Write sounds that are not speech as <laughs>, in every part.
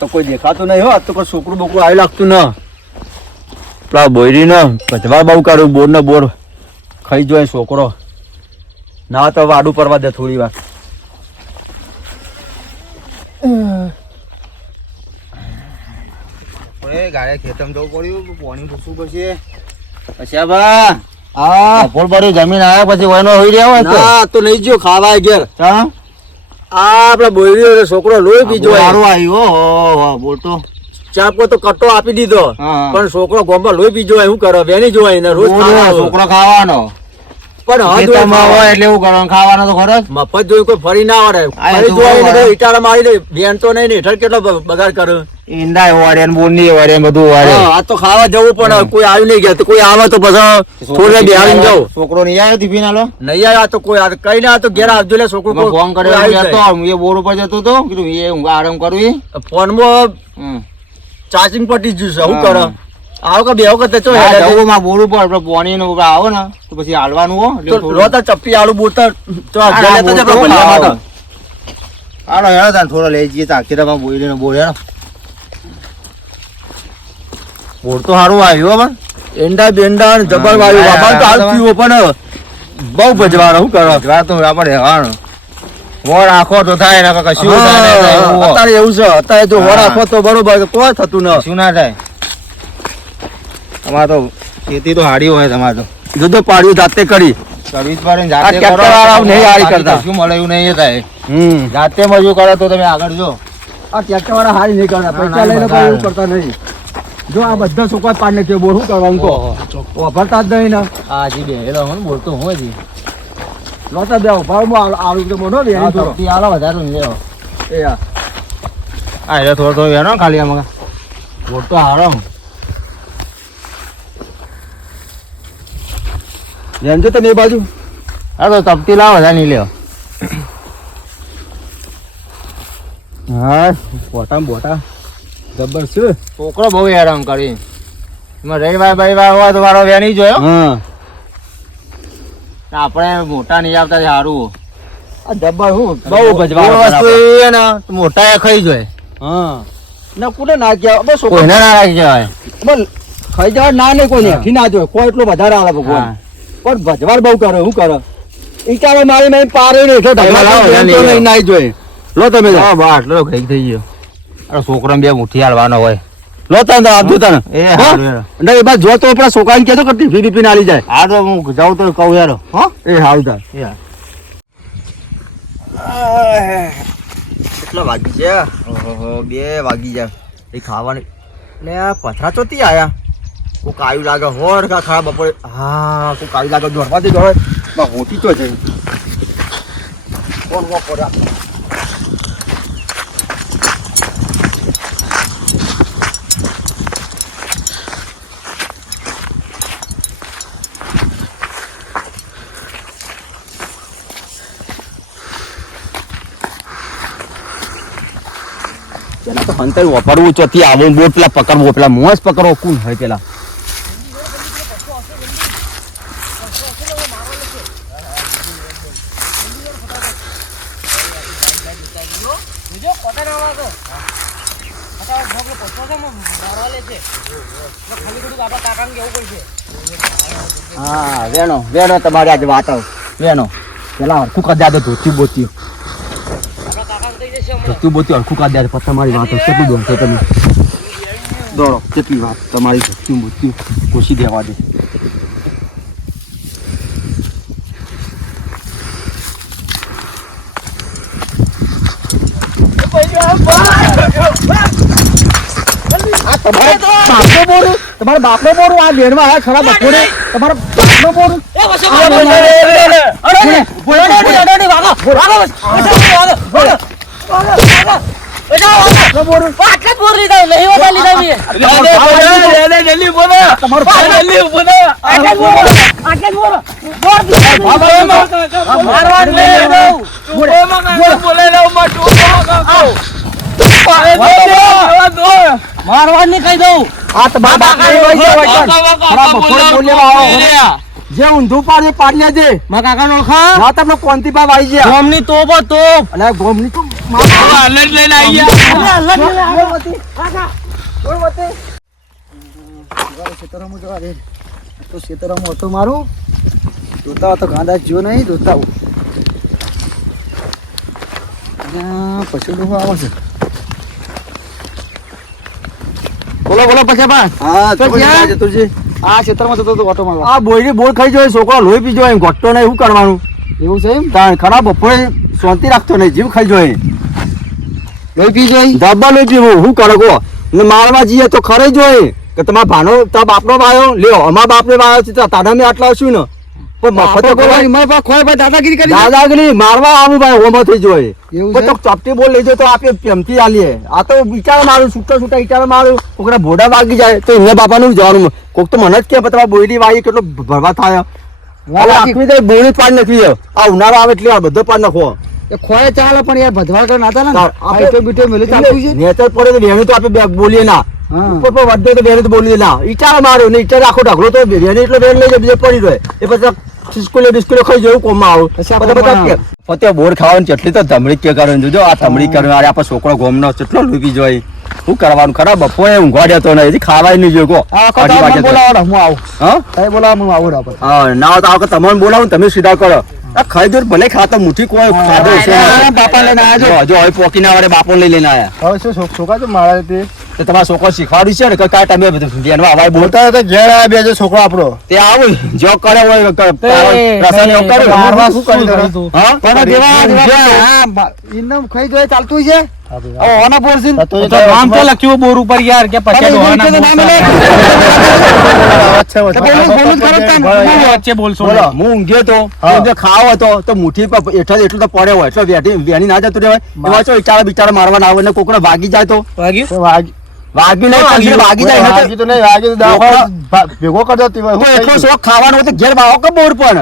તો કોઈ દેખાતું નહીં હો તો કોઈ છોકરું બોકરું આવી લાગતું ન. પેલા બોયરી ને ભજવા બહુ કાઢ્યું બોર ને બોર ખાઈ જોઈએ છોકરો. ના તો વાડું પરવા દે થોડી વાર. ગાડે ખેતમ જવું પડ્યું પાણી પૂછવું પડશે પછી બા હા. બપોર ભરી જમીન આવ્યા પછી વયનો હોઈ રહ્યા હોય તો? નહીં જો ખાવા ઘેર. હા? આપડે બોયરી છોકરો લોહી પીજો સારું આવ્યું બોલતો. ચાપકો તો કટ્ટો આપી દીધો પણ છોકરો ગોમ્બા લોહી પીજો શું કરો? બેની જોવાય એને રોજ છોકરો ખાવાનો. પણ હોય એટલે એવું કરવાનું ખાવાનો તો ખરો મફત જોયું કોઈ ફરી ના વળે. ફરી જોવાય ને વળે. તો આવી લે બેન તો નહીં ને હેઠળ કેટલો બગાડ કરો? ઈંડા વાળે ને બોરની વાળે બધું વાળે. આ તો ખાવા જવું પણ કોઈ આવી નહીં ગયા. તો કોઈ આવે તો પછી થોડે બિહારી જાવ છોકરો નહીં આવ્યો ટિફિન આલો? નહીં આવ્યો તો કોઈ કઈ ના તો ઘેર આવજો લે છોકરો મેં ફોન કર્યો જતો એ બોર ઉપર જતો તો કીધું એ હું આરામ કરું ઈ. ફોનમાં હમ. ચાર્જિંગ પટી જ છે શું કરો? આવો કે બેહો કે તે હેડે માં બોર ઉપર આપણે પાણી ને ઉપર આવો ને તો પછી હાલવાનું હો તો ચપ્પી આલુ બોલતા તો આ તો. હેડો તાન થોડો લઈ જઈએ ને બોર હેડો. બોર તો સારું આવ્યું પણ. એંડા બેંડા ને જબર વાયુ બાબા તો હાલ હા, પીવો પણ બહુ ભજવાનો શું કરો? વાત તો આપણે હેવાનું વોર આખો તો થાય ને કશું અત્યારે એવું છે. અત્યારે જો વોર. આખો તો બરોબર કોઈ થતું ન શું ના થાય. તમારે તો ખેતી તો હાડી હોય તમારે તો. જુદો પાડ્યું જાતે કરી. સર્વિસ પર જાતે કરો. વાળાઓ નહીં હારી કરતા. શું મળે એવું નહીં થાય. હમ. જાતે મજૂર કરો તો તમે આગળ જો. આ ટ્રેક્ટર વાળા હારી નહીં કરતા. પૈસા લઈને કોઈ એવું કરતા નહીં. જો આ બધા છોકરા પાડ ને કે બોર શું કરવાનું કહો? વાપરતા જ નહીં ને. હા જી બે. એલો હું બોલતો હું જી લોતા બે ભાવ આવું તો બોલો ને આ સબ્જી આલો વધારે લેવો. એ આ આ એટલે થોડો થોડો વેનો ખાલી આમાં. બોલ તો હારો લેનજો તમે એ બાજુ હા તો તપતી લાવો વધારે નહીં લ્યો હા બોટા બોટા જબર છે છોકરો બહુ હેરાન કરી એમાં રવિવાર બવિવાર હોય તો મારો વેની જોયો હા આપણે મોટા નહીં આવતા સારું આ જબર હું બહુ ભજવા વસ્તુ એ ને મોટા એ ખાઈ જોઈએ હા ના કોને ના ગયા બસ કોઈને ના રાખી જવાય બસ ખાઈ જવા ના નહીં કોઈ નાખી ના જોય કોઈ એટલો વધારે આવે ભગવાન. પણ ભજવાળ બહુ કરે શું કરે? ઈટાળો મારી મારી પારે નહીં એટલે ઢગલા નાઈ જોઈ. લો તમે હા બા આટલો ખાઈ થઈ ગયો. અરે છોકરો બે મુઠ્ઠી હાલવાનો હોય. લો તને તો આપજો તને. એ હા? હારું એ બાદ જો તો આપણા છોકરાને કહેતો કે ટીફી ટીફી નાલી જાય. હા તો હું જાઉં તો કહું યાર. હો? એ હાલ તાર. હા. કેટલા વાગી ગયા? ઓહો બે વાગી જાય એ ખાવાની. આ પથરા ચોથી આયા? કોક આવ્યું લાગે હોર કા ખરા બપોરે. હા, કોક આવ્યું લાગે દોડવાથી દોડે. બા, હોતી તો છે કોણ પડ્યા પેલા તો હંતર વાપરવું ચોથી આવું, બોટલા પકડવો, પેલા મોજ પકડવો કોણ હોય પેલા. વેણો તમારી આજે વાત. વેણો. પેલા હરખું કરી તો ધોતી બોતી ધોતી બોતી હરખું દે પછી તમારી વાત. કેટલું દોડશો તમે? દોડો, કેટલી વાત તમારી ધોતી બોતી ઘૂસી દેવા દે. આ તમારે બાપનો પોરું તમારા બાપનો પોરું આ બેનમાં આયા ખરા બપોરે તમારા બાપનો બોરું મારવાની કહી દઉં. આ તો બાબા બોરું હોય છે, વચન આવો. જે ઊંધું પાડે પાડી લેજે મા કાકા ઓળખા? ના તમને કોંતી બાબ આવી ગયા? ગોમની તો બો તો અલે ગોમની તો ખેતરોમાં જવા દે. તો ખેતરોમાં હતો મારું. જોતા હોય તો ગાંડા જો નહીં જોતા હું પછી ડોહો આવે છે. બોલો બોલો પછી હા તો ક્યાં? આ ક્ષેત્રમાં જતો હતો ઓટો મારવા આ બોયડી બોલ ખાઈ જોઈએ છોકરો લોહી પી જોય ગોટો નહીં શું કરવાનું? એવું છે એમ? તાણ ખરાબ બપોરે શાંતિ રાખતો નહીં જીવ ખાઈ જોઈએ લોહી પી જાય ડબ્બા લોહી પીવું શું કરો ને મારવા જઈએ તો ખરે જોઈએ કે તમારા ભાનો તારા બાપનો વાયો લ્યો અમારા બાપને વાયો છે તો તારા મેં આટલા શું ને. મફત કોઈ મારા પાસે ખોય ભાઈ દાદાગીરી કરી દાદાગીરી મારવા આવું ભાઈ ઓમો થઈ જોઈએ એવું તો ચપટી બોલ લઈ જાય તો આપણે પ્રેમથી આલીએ. આ તો વિચાર મારું છૂટા છૂટા વિચાર મારું. કોકના ભોડા વાગી જાય તો એમના બાપાનું જવાનું. કોક તો મને જ કે તમારા બોયડી વાગી કેટલો ભરવા થાય. જ પાડ નથી આ ઉનાળો આવે એટલે આ બધો પાડ નાખો. ખોય ચાલે પણ યાર ભદવાળ નાતા ના. આપણે- બીટો મેલે ચાલતું છે. નેચર પડે તો વેણી તો આપણે બોલીએ ના. ઉપર પર વધે તો ના માર્યો ને આખો ઢગલો તો વેણી એટલો બેન લઈ જાય બીજે પડી રહે. એ પછી ખિસકોલે બિસ્કોલે ખાઈ જવું કોમમાં આવું. બધા બધા ફતે બોર ખાવાની ચટલી તો ધમડી કે કરવાની. જોજો આ ધમડી કરવાની. અરે આપણે છોકરો ગોમનો કેટલો લૂકી જોઈ. શું કરવાનું? ખરા બપોરે ઊંઘવાડ્યો તો નહીં. ખાવાય નહીં તો. બોલાવો હું આવું. હા? બોલાવો હું આવું હા ના તો આ વખત તમને બોલાવું તમે સીધા કરો. આ ખાઈ દોર ભલે ખાતો મુઠી કોઈ ખાધો છે બાપા લઈને આયા. જો હવે પોકી ના વારે બાપો લઈ લઈને આયા. હવે શું છોકરા તો મારા તે તો તમારા છોકરો શીખવાડ્યું છે ને? કે કાય ટાઈમે બધું ધ્યાનમાં અવાય બોલતા હતા ઘેર આ બે છોકરો આપણો. તે આવું જો કરે હોય તો તે- રસમ એવું કરે. મારવા શું કરી દે? હા? પણ દેવા ઇન્દમ ખાઈ જોઈએ ચાલતું છે? ઓના પોરસીન? તો તો નામ તો લખ્યું બોર ઉપર યાર કે પછી અરે, ડોહાના ઇન્દમ બોલ કે નામ લે. અચ્છા, તો બોલું, બોલું જ ખરો જ કામ. હું વચ્ચે બોલશો બોલો. હું ઊંઘ્યો તો હા. ખાવ હતો તો મુઠ્ઠી પર એટલો એટલું તો પડ્યો હોય. એટલો વેઠી વેણી ના જતું રહેવાય. બિચારા મારવા ના આવે ને કોકને વાગી જાય તો? વાગ્યું? તો વાગી વાગી નહીં વાગી જાય વાગી તો નહીં વાગી તો ભેગો કરતો હું એટલો શોખ ખાવાનો તો ઘેર બાવો કે બોર પણ.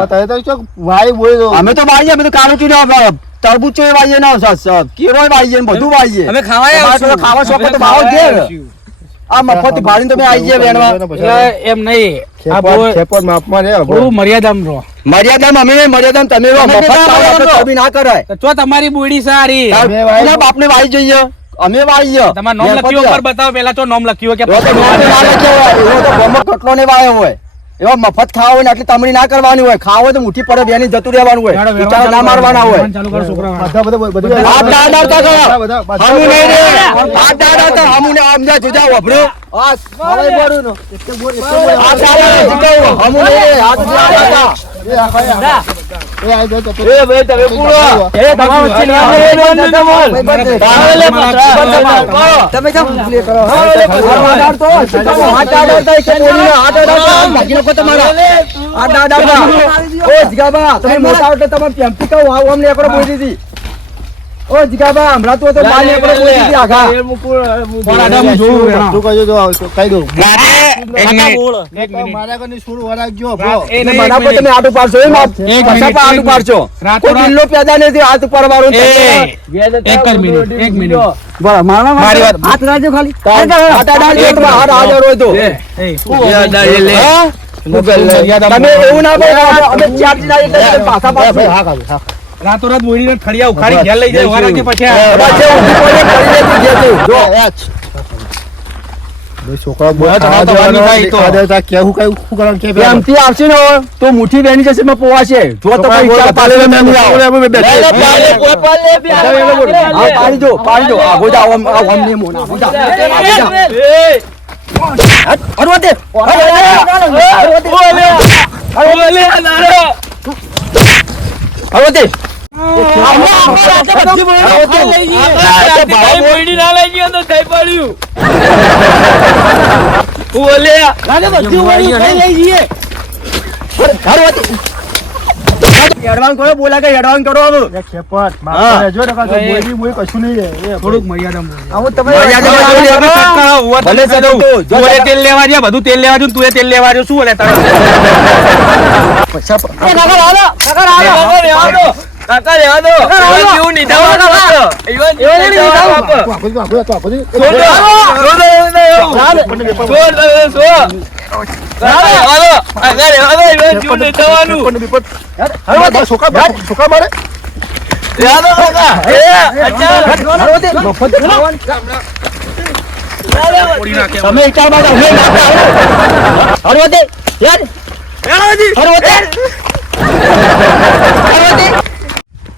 અમે તો અમે તો કાળું ચીડો તરબૂચો વાઈએ ને સ- વાઈએ બધું વાઈએ. અમે ખાવા તો ખાવા શોખ તો ભાવ ઘેર. આ મફત ભાડીને તમે આવી ગયા વેણવા. એમ નહીં. આ ખેપોટ- માપમાં રે, થોડું મર્યાદામાં રહો. મર્યાદામાં અમે મર્યાદામાં તમે રહો. મફત કેટલા ખાવા આપણે વાળો? તરબી ના કરાય. તો તમારી બોડી સારી? પેલા બાપને વાઈ જઈએ. અમે વાઈએ. તમારું નામ લખ્યું ઉપર બતાવો પેલા ચો નામ લખ્યું તો કે ના લખ્યો હોય, તો ગોમો કટલો ને વાયો હોય. એવો મફત ખાવા હોય ને આટલી તમણી ના કરવાની હોય ખાવા હોય તો મુઠ્ઠી પડે બેની જતું રહેવાનું હોય બિચારા ના મારવાના હોય બધા- બધા- બધું- હાથ કરો. બધા- બધા- બધા- હમું નહીં રે. હાથ ના અડાડતા, ને આમ જા, જોજા, વભરું. આ ખાવાય બોરું નો. હાથ ના અડાડતા, જીગાવું. હમું નહીં રે, હાથ ના અડાડતા. એ આ ખાઈ આ. એ તો- ભાઈ તમે પૂરો. એ તમારા છે. તમે પ્લે કરો લે હાથ તમારા. ઓ જીગાબા, તમે મોટા એટલે તમે પેમ્પી કહું, આવું અમને એકડો બોલી દીધી. ઓ જીગાબા, હમણાં તો તો માલી આપણે બોલી દીધી આઘા. પણ આડા હું જોઉં. તું કહેજો જો આવ- કહી દઉં. એક મારા કને છોડ રાત- બ્રો. એ એક મારા પર તમે હાથ ઉપાડશો એમ આપ. એક મિનિટ, પર હાથ એક કોઈ બિલ્લો પેદા નથી હાથ ઉપાડવાનું. એ, એક મિનિટ, એક મિનિટ. બરાબર મારા મારી વાત- હાથ રાખજો ખાલી હાથ અડાડજો, તમારા હાથ હાજર હોય તો. એ, હા? તમે એવું ના બોલો અમે- ચાર એટલે તમે પાછા હા, કાકા, હા. રાતોરાત બોડીને ખડિયા ઉખાડી ઘેર લઈ જાય વારા કે પછી જે જે. જો. છોકરા આવશે ને તો મુઠ્ઠી બેની જશે પોવાશે જો પાડે લે, પાડ દો. આગો જાઓ, નહીં મોના, આગો જાઓ. આગો જાઓ. હટ, તેલ લેવા જા બધું તેલ લેવા તું એ તેલ લેવા. શું દે, દે, દે. દે. કાકા. તોડી નાખે તમે વિચાર હરવતે હરવતે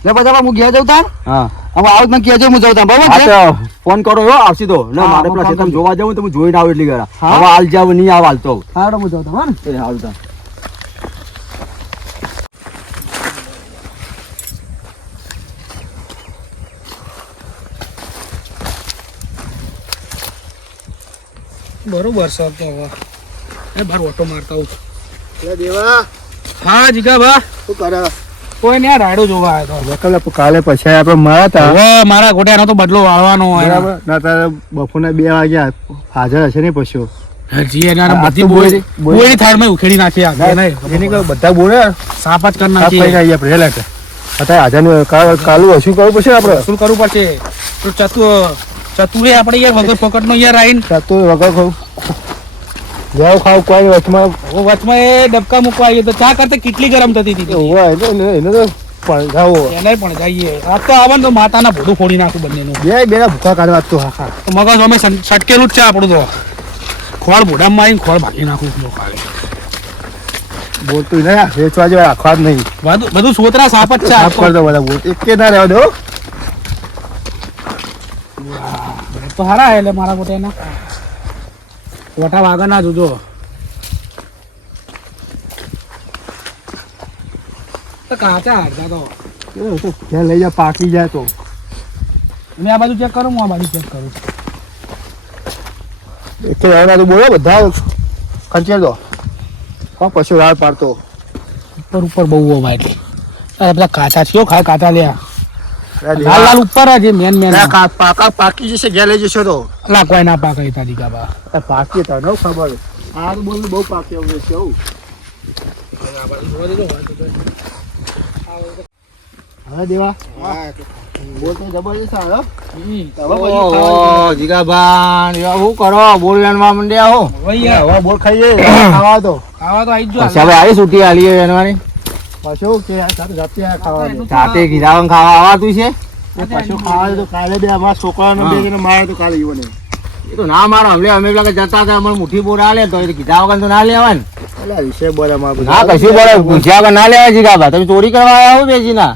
લે બધા હું ઘેર જઉં તાર? હા. હવે આવું મને કહેજો હું જઉં તાર બરાબર છે? તો ફોન કરો હો આવશે તો. ના મારે પેલા ચેતન જોવા જાઉં તો હું જોઈને આવું એટલી ઘરે હવે હાલ જાવ નહીં આવ હાલ તો હાડો હું જઉં તાર હા એ હાલ તાર બરોબર સર તો હવે. એ બાર ઓટો મારતા હું લે દેવા. હા જીગા બા શું કરે? કોઈ ને રાડો જોવા આવ્યો વકલ કાલે પછી આપણે મળ્યા હતા. મારા ગોટિયાનો તો બદલો વાળવાનો હોય. બરાબર. ના તારે બપોરના બે વાગ્યા. હાજર હશે ને પશુ હજી એના બધી બોય બોય થાળમાં ઉખેડી નાખી એની નહીં કોઈ બધા બોલે? સાપ જ કરી નાખી. ગયા આપણે હેલા અત્યારે હાજર કાલ કાલું હશું કરવું પડશે આપણે? શું કરવું પડશે. તો ચતુ ચતુરે આપણે યાર વગર ફોકટનો યાર આવીને. તો વગર ખાવું. જાવ ખાવ કોઈ વચમાં વચમાં એ ડબકા મૂકવા આવીએ તો ચા કરતા કેટલી ગરમ થતી હતી એને તો પણ જાવ એને પણ જઈએ. આ તો આવે ને તો માતાના ભોડું ફોડી નાખું બંનેનું. બે બે ભૂખા કાઢવા તો હા મગજ અમે સટકેલું જ છે આપણું તો. ખોળ ભોડામાં આવીને ખોળ ભાગી નાખું. છું બોલતું નહીં વેચવા જેવા રાખવા જ નહીં. બધું બધું સોતરા સાપ જ છે આ સાફ તો. દો બધા બોલ. એક કે ના રહેવા દો. તો હારા એટલે મારા ગોટે એના. ગોટા વાગા ના જોજો કાચા હાડતા તો. ત્યાં લઈ જા પાકી જાય તો. અને આ બાજુ ચેક કરું હું આ બાજુ ચેક કરું. એક કે તો બોલો બધા. ખંચેર દો. કોણ પછી વાળ પાડતો. ઉપર ઉપર બહુ હોવા એટલે બધા કાચા છે. હો, ખાય કાચા લ્યા. લાલ દેવા. લાલ ઉપર જ મેન મેન પાકા પાકી જશે ઘેર લઈ તો. લા કોઈ ના પાકે તા દીકા બા અરે પાકી તો ન ખબર. આ તો બોલ બહુ પાકી છે હવે દેવા. બોલ તો જબરજસ્ત હાલો ઓહો, જીગાભાન, એવા કરો? બોલ વેણવા માંડ્યા હો. હવે બોલ ખાઈએ <coughs> ખાવા તો. આવા તો જ હવે આવી પાછું કે જાતે ખાવાનું જાતે ગીરાવન ખાવા. આવાતું છે? એ ખાવા તો કાલે બે અમારા છોકરાને બે જણને મારે તો કાલે ઈવોને. એ તો ના મારો. હમણાં અમે પેલા જતા હતા અમારે મુઠ્ઠી બોર આલે તો કીધા વગર તો ના ને. એટલે વિષય બોલે ના કશું બોલે. પૂછ્યા વગર ના લેવાય જીગાભા તમે ચોરી કરવા આવ્યા હો બેસી ના.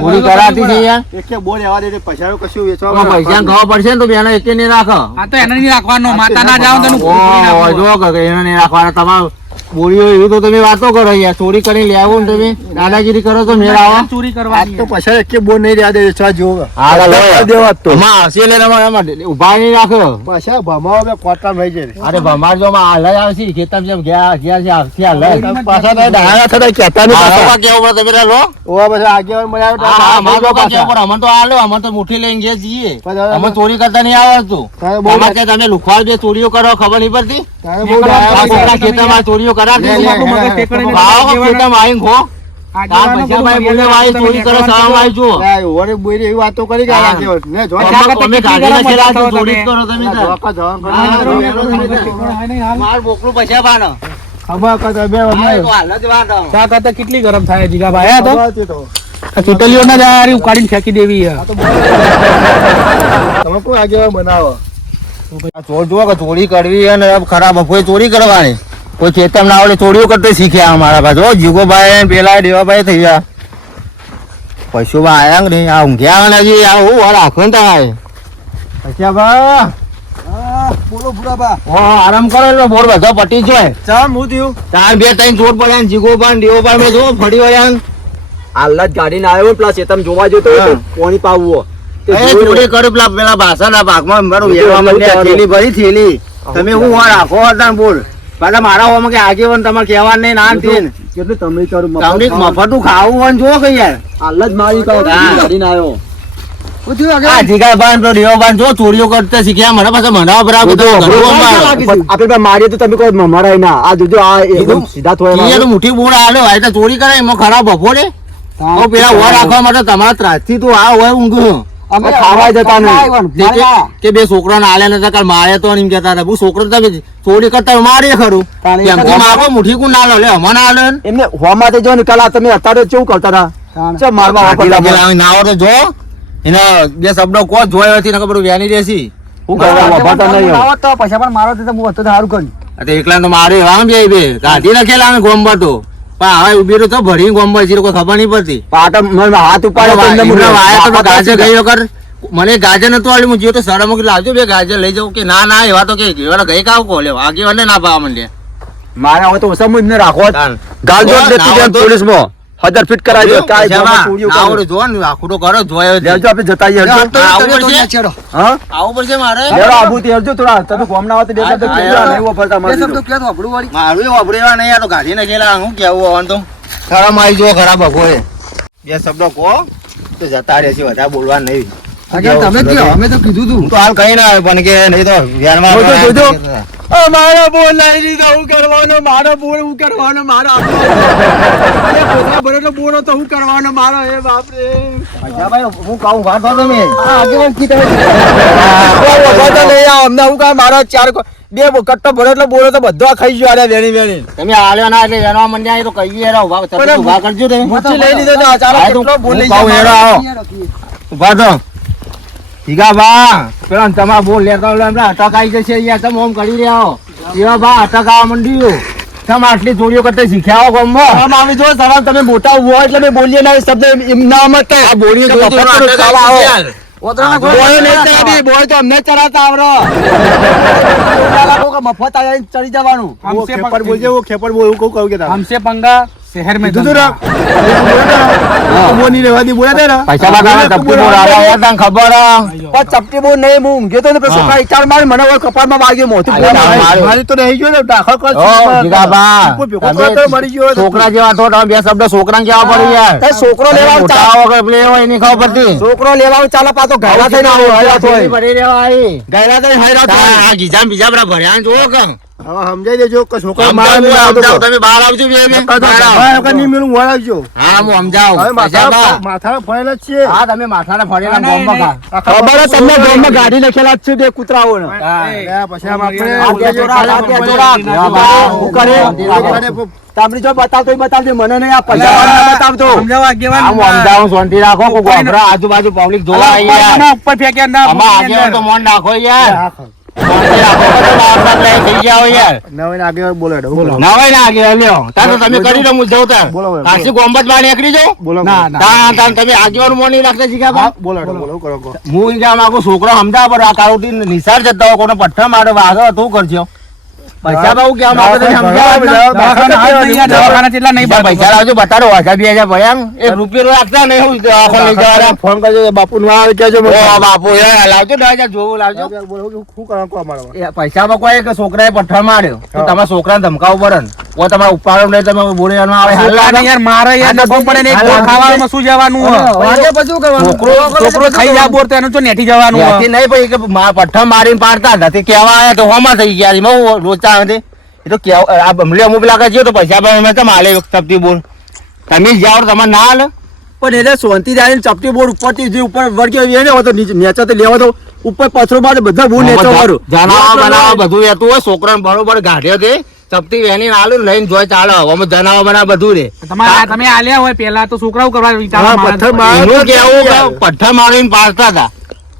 ચોરી કરાતી છે યાર એકે બોલ દે પૈસા કશું વેચવા પૈસા ખબર પડશે ને તો બેનો એકે નહીં રાખો. આ તો એને નહીં રાખવાનો. માતા ના જાવ તો એનું ઓહો, ફોડી નાખો. જો કે એને નહીં રાખવાના. તમારે બોલીઓ એવી તો તમે વાતો કરો યાર ચોરી કરીને લેવું ને તમે. દાદાગીરી કરો તો મેળ આવો. ચોરી કરવા તો પછી એક બોલ નહીં રહ્યા દે વેચવા જો હા, લો. દેવા તો. માં હસી લે અમારે આમાં ઊભા નહીં રાખો. પૈસા ભમાવો બે કોટા રહી જાય. અરે ભમાર જો માં હાલ જ આવશે ખેતર જેમ ગયા ગયા છે આવશે હાલ જ. પાછા તો ડાયા થતા કેતા નહીં પાછા. કેવું પડે તમે લો ઓવા પછી આગેવાન મળ્યા તો હા, માં તો પાછા. કેવું પડે, તો હાલો, અમે તો મુઠ્ઠી લઈને ગયા છીએ. પણ અમે ચોરી કરતા નહીં આવે તો. અમારે તમે લુખવાડ બે ચોરીઓ કરો ખબર નહીં પડતી? ખેતરમાં ચોરીઓ મગજ ભાવ તાર પૈસા ભાઈ બોલે ચોરી કરો સાવ ઓરે એવી વાતો કરી કે. ને જો કેટલી ગરમ ચોરી કરો તમે જોકા જવાન કરી. માર બોકલું પૈસા પાનો ખબર બે કેટલી થાય જીગાભાઈ? તો? ચૂંટણીઓ ના જાય ઉકાળીને ફેંકી દેવી. તમે કોઈ આગેવાન બનાવો. આ ચોર કે ચોરી કરવી અને ખરાબ કોઈ ચોરી કરવાની. કોઈ ચેતમ ના આવડે ચોરીઓ કરતો શીખ્યા અમારા પાસે. જીગોભાઈ પેલા દેવાભાઈ થઈ ગયા. પશુ આયા નહીં? આ ઊંઘ્યા ને હજી? આ હું આખો ને તમારે પૈસા બા. હા, બોલો ભૂરાબા ઓ આરામ કરો એટલે બોર બધો પટી છે ચા હું થયું. ચાર બે ત્રણ ચોર પડ્યા ને જીગોભાઈ ને દેવોભાઈ મેં જો ફરી વળ્યા ને. હાલ જ ગાડીને આવ્યો પેલા ચેતમ જોવા જતો હા. પાણી પાવું એ ચોરી કરી પેલા પેલા ભાષાના ભાગમાં મારું વેરવા માંડ્યા થેલી ભરી થેલી. તમે હું રાખો આખો હતા બોલ. પાછા મારા હોમ કે આગેવાન તમારે કહેવા નહીં ના ને તે કેટલું તમે તારું તમને મફતું ખાવું હોય જો કે યાર. હાલ જ મારી કહો કરીને આવ્યો આ જીગાભાઈ ને પેલો દેવાભાઈ જો ચોરીઓ કરતા શીખ્યા મને પાછા મને બરાબર તો ઘણું અમારો. આપણે પાસે મારીએ તો તમે કહો મરાય ના. આ જોજો સીધા થોડા અહીંયા તો મુઠ્ઠી બોર આલ્યો આ તો ચોરી કરે એમાં ખરાબ બપોરે પેલા ઓર રાખવા માટે તમારા ત્રાસથી તું આ હોય ઊંઘ. અમે ખાવા જતા નહીં. કે- બે નતા કાલ તો એમ હતા છોકરો તમે ચોરી કરતા મારે ખરું. તાણી એમથી માગો ના લે અમને આલે એમને હોમાંથી જો નિકાલા તમે અત્યારે કેવું કરતા હતા? મારવા આખી વાપરતા લાગેલા હોય, ના હોય તો જો. એના બે શબ્દો કો જોયો હતી ખબર વ્યાની કરવા નહીં તો પૈસા પણ મારો તો હું હતો સારું કર્યું. એકલા તો મારે એવા બે બે. કાઢી નાખેલા અમે ગોમ્બર તો. પણ હવે ઊભી તો ભરી ગોમ્બર છે કોઈ ખબર નહીં પડતી. પાટો મને હાથ ગાજર શીખ્યા. ગઈ વખત. મને ગાજર નતું આવડ્યું હું જીવ તો સાડા મૂકી લાવજો બે ગાજર લઈ જાઉં કે ના ના એવા તો કે એવા ગઈ કાવ કો લેવા આગેવાને ના ભાવ મને મારે હવે તો સમજ ને રાખો. ગાલજો પોલીસ ના હજાર ફીટ કરાવી દો કાંઈ. આવડે જો ને કરો જોયો. આપણે જતા આવીએ છેડો. હા? આવું પડશે મારે? હરજો થોડા. તમે ફોર્મ ના આવે તો બે શબ્દ હા, નહીં વાપરતા બે મારી શબ્દો કહો તો આપણું વાળી. મારું એવું નહીં આ તો ગાડી નાખેલા હું કેવું હોવાનું તો? ખરાબ આવી જો ખરાબ ભગોએ બે શબ્દો કહો તો જતા રહેશે વધારે બોલવા નહીં. તમે જ અમે તો કીધું તું. તો હાલ કઈ ના આવ્યો પણ કે નહીં તો વ્યાનમાં જોજો, જોજો. આવ્યા. આ મારો બોલ લઈ લીધો હું કરવાનો મારો બોલ હું કરવાનો મારો ભરેલો બોલ. હતો હું કરવાનો મારો એ બાપ રે ભાઈ હું કહું વાત તમે. આગેવાન કી તમે. કોઈ વખત તો નહીં આવો. અમને હું મારો ચાર બે કટ્ટો ભરો એટલે બોલો તો બધો ખાઈ ગયો આરે વેણી વેણી. તમે આલ્યો ના એટલે વેણવા મંડ્યા તો કહીએ યાર ઊભા કરજો તમે. લઈ લીધો ચાલો કેટલો બોલ કહું હેરો આવો. ઊભા ઈગા બા પેલા તમારા બોલ લેતા એમના અટકાઈ જશે અહીંયા તમે ઓમ કરી રહ્યા. ઈગા બા અટકાવા મંડ્યું. તમે આટલી ચોરીઓ કરતા શીખ્યા હો ગમમાં આમ આવી જો સવાલ તમે મોટા ઊભો એટલે મેં બોલીએ ના શબ્દ એમ ના મત આ બોલીએ તો અટકાવા આવો <laughs> મફત ચડી જવાનું. ખેપર બોલજે કહું કે હમસે પંગા શહેર મેં કીધું બોની રહેવા દી બોલા તારા પૈસા માગા ચપટી બોર આવા તને ખબર પણ ચપટી બોર નહીં હું ઊંઘ્યો તો ને પછી કાઈચાર માર મને ઓર કપાળમાં વાગ્યો મોતી મારી તો રહી ગયો ને. દાખલ કર જીગાબા. મરી ગયો છોકરા જેવા તો બે શબ્દ છોકરાને કેવા પડી યાર તે છોકરો લેવા ચાલો. વગર પ્લે હોય એની ખબર પડતી. છોકરો લેવા ચાલો પાછો ઘાયલા થઈને આવો ઘાયલા થઈને. ભરી રહેવા આવી ઘાયલા થઈને હાયરા આ ગીજામ બીજા બરા ભર્યા જો કે. હવે સમજાઈ દેજો છે બે કૂતરાઓ ને જો બતાવતો બતાવજો મને નહીં આ પૈસા બતાવતો. અમદાવાદ સોંટી રાખો કો ગોબરા આજુબાજુ પબ્લિક જોવા આવી ઉપર ફેંક્યા મોન નાખો યાર. છોકરો સમજાવ પર આ કાળુથી નિસાર જતા હોય કોને પઠ્ઠા મારે વાગે તું કરજો? પૈસા બહુ કહેવા માંગો તમે સમજાવો દવાખાના હાથ નહીં યાર, દવાખાના જેટલા નહીં પૈસા લાવજો બતાડો હજાર બે હજાર ભર્યા એમ. રૂપિયો રાખતા નહીં હું આખો લઈ જવાના. ફોન કરજો બાપુ નું આવે કહેજો બાપુ એ લાવજો દસ હજાર જોવું લાવજો. શું શું કરવા કહો અમારા એ પૈસામાં કોઈ છોકરાએ પઠ્ઠા માર્યો તો તમારા છોકરાને ધમકાવું પડે ને. ઓ તમારે ઉપાડો નહીં તમે બોલવાનું આવે. હાલ યાર? મારે યાર નફો પડે ને એક હાલ ખાવામાં શું જવાનું? વાગે પછી કરવાનું? છોકરો છોકરો ખાઈ જા બોર તેનું તો નેઠી જવાનું. ત્યાંથી નહીં ભાઈ કે પઠ્ઠા મારીને પાડતા હતા. તે કેવા આયા તો હોમાં થઈ ગયા. એમાં લોચા હતી એ તો કેવા આ બમલે અમુક લાગે છે તો પૈસા પણ મેં તો માલે તપતી બોલ તમે જાઓ તમારે ના હાલે. પણ એટલે શાંતિ જાય ચપટી બોર્ડ ઉપરથી જે ઉપર વર્ગ્યો એને હોય તો નીચે તો લેવા તો ઉપર પથરો બાદ બધા બહુ નેચો મારું જાના બધું રહેતું હોય છોકરાને બરોબર ગાઢ્યો તે. ચપટી વેની આલુ લઈને જોઈ ચાલો અમે જનાવો બના બધું રે તમારે તમે આલ્યા હોય પેલા તો છોકરાઓ કરવા પથ્થર. માર- કેવું કે મારીને પાસતા હતા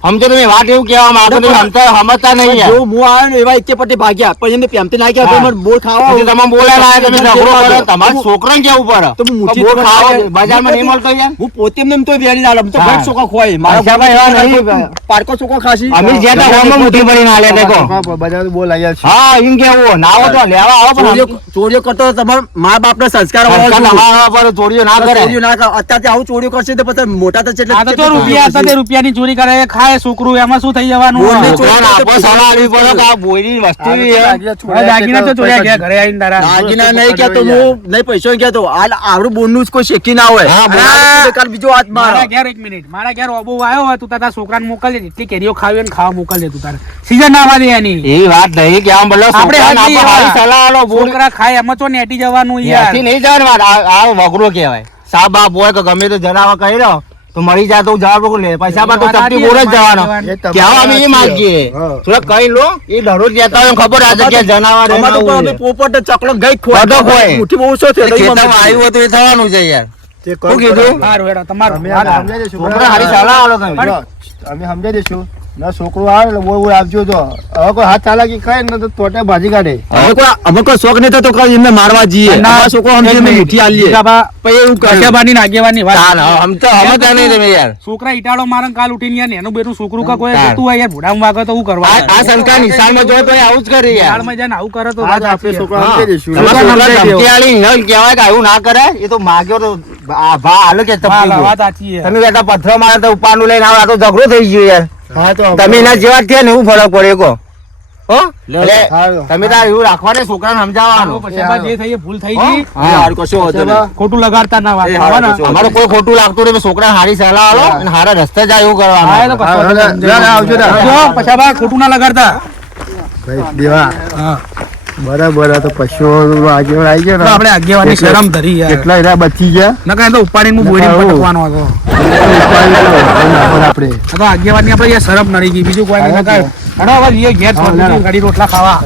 સમજો તમે વાત એવું કહેવા માંગો તમે સમજતા સમજતા નહીં જો હું આવ્યો ને એવા ઇચ્છે પટ્ટી ભાગ્યા પણ એમને પેમતી ના તો તમે બોર ખાવા તમે બોલે ના તમે ઝઘડો કરો તમારા છોકરાને કેવું પડે? તો બોલ તો ખાવો ખાય. બજારમાં નહીં મળતો યાર? હું પોતે એમને એમ તો વેરી ના તો હા. છોકરો ખોય મારા બાબા એવા નહીં. પારકો છોકરો ખાસી અમે જ્યાં ત્યાં હોમમાં ભરી ના લે દેખો. બજાર બોલ આયા છે. હા એમ કેવું ના આવો તો લેવા આવો પણ ચોરીઓ કરતો તમાર મા બાપ ના સંસ્કાર હોવા. પર ચોરીઓ ના કરે. ચોરીઓ ના કરે. અત્યારે આવું ચોરીઓ કરશે તો પછી મોટા તો છે એટલે તો રૂપિયા ની રૂપિયાની ચોરી કરે એ ખાય છોકરું એમાં શું થઈ જવાનું? બોલને હોય? ચોરી છોકરાને આપો સલાહ આપવી પડે કે આ બોયની વસ્તુ છે. હવે દાગીના તો ચોર્યા ગયા ઘરે આવીને તારા દાગીના નહીં કહેતો હું નહીં પૈસો નહીં કહેતો. હાલ આવડું બોનનું જ કોઈ શેકી ના હોય. હા, બોલ. આ કાલ બીજો હાથ મારા ઘેર એક મિનિટ. મારા ઘેર ઓબો આવ્યો હોય તું તારા છોકરાને મોકલજે. જેટલી કેરીઓ ખાવી ને ખાવા મોકલજે તું તારે. સીઝન ના એની. વાત નહીં કે આમ બોલો આપણે. સલાહ આલો છોકરા ખાય એમાં તો નેટી જવાનું યાર. નહીં જવાનું આ આ વગરો કહેવાય. સા બાપ હોય કે ગમે તે જનાવર કહી રહ્યો તો મરી જાય તો જવાબ લે પૈસા પર તો ચપટી બોર જ જવાનો. કેવા અમે એ માગીએ. થોડા કહી લો એ દરરોજ જતા હોય ખબર આ જગ્યા જનાવર અમારે તો અમે હોય. પોપટ ચકલો ગઈ ખોય બધો મુઠી બહુ છો તો એમાં આવ્યું હતું એ થવાનું છે યાર. તે શું કીધું? સારું હેડો તમારું અમે સમજાઈ દઈશું છોકરા હારી ચાલા આવો તમે. અમે સમજાઈ દઈશું ના છોકરો આવે એટલે બોલ બોલ આપજો તો. હવે કોઈ હાથ ચાલાકી કરે ને તો તોટે ભાજી કાઢે. હવે કોઈ અમે કોઈ શોખ નહીં તો કઈ એમને મારવા જઈએ. ના, છોકરો સમજી એમને મિનિટ. આલીએ. બાબા પછી એવું કરે. કશ્યપાની ને આગેવાનની વાત. તાન, હમ તો હમ તો નહીં તમે યાર. છોકરા ઈટાળો મારન કાલ ઉઠીને યાર એનું બેનું છોકરું કા કોઈ તું યાર ભૂડામાં વાગે તો હું કરવા આ સંકા શંકા નિશાનમાં જોઈ તો આવું જ કરે યાર. ઈટાળમાં જાય ને આવું કરે તો આજ આપણે છોકરા. સમજાઈ દઈશું. ધમકી આલી ન કહેવાય કે આવું ના કરે? એ તો માગ્યો તો આ ભા હાલો કે તમે વાત- સાચી છે. તમે બેટા પથ્થર મારે તો ઉપાડનું લઈને આવો આ તો ઝઘડો થઈ ગયો યાર. હા તો તમે એના જેવા જ થયા ને એવું ફરક પડે કો. તમે તાર એવું રાખવાને છોકરાને આવો સમજાવવાનું જે થઈ ભૂલ થઈ ગઈ. ખોટું લગાડતા ના વાત આવે અમારે કોઈ ખોટું લાગતું નહીં છોકરા હારી સલાહ આલો અને હારા રસ્તે જાય એવું કરવાનું. ખોટું ના લગાડતા. દેવા. હા. બરાબર તો પશુઓ આગળ આવી ગયા આપડે ને આપણે આગેવાની શરમ ધરી યાર. કેટલા એના બચી ગયા. નકર તો ઉપાડીને હું હું. પટકવાનો હતો. આપણે. તો આગેવાની આપણે યાર શરમ નડી ગઈ. બીજું કોઈ નહીં નકર. હેડો હવે ઘેર ગાડી રોટલા ખાવા.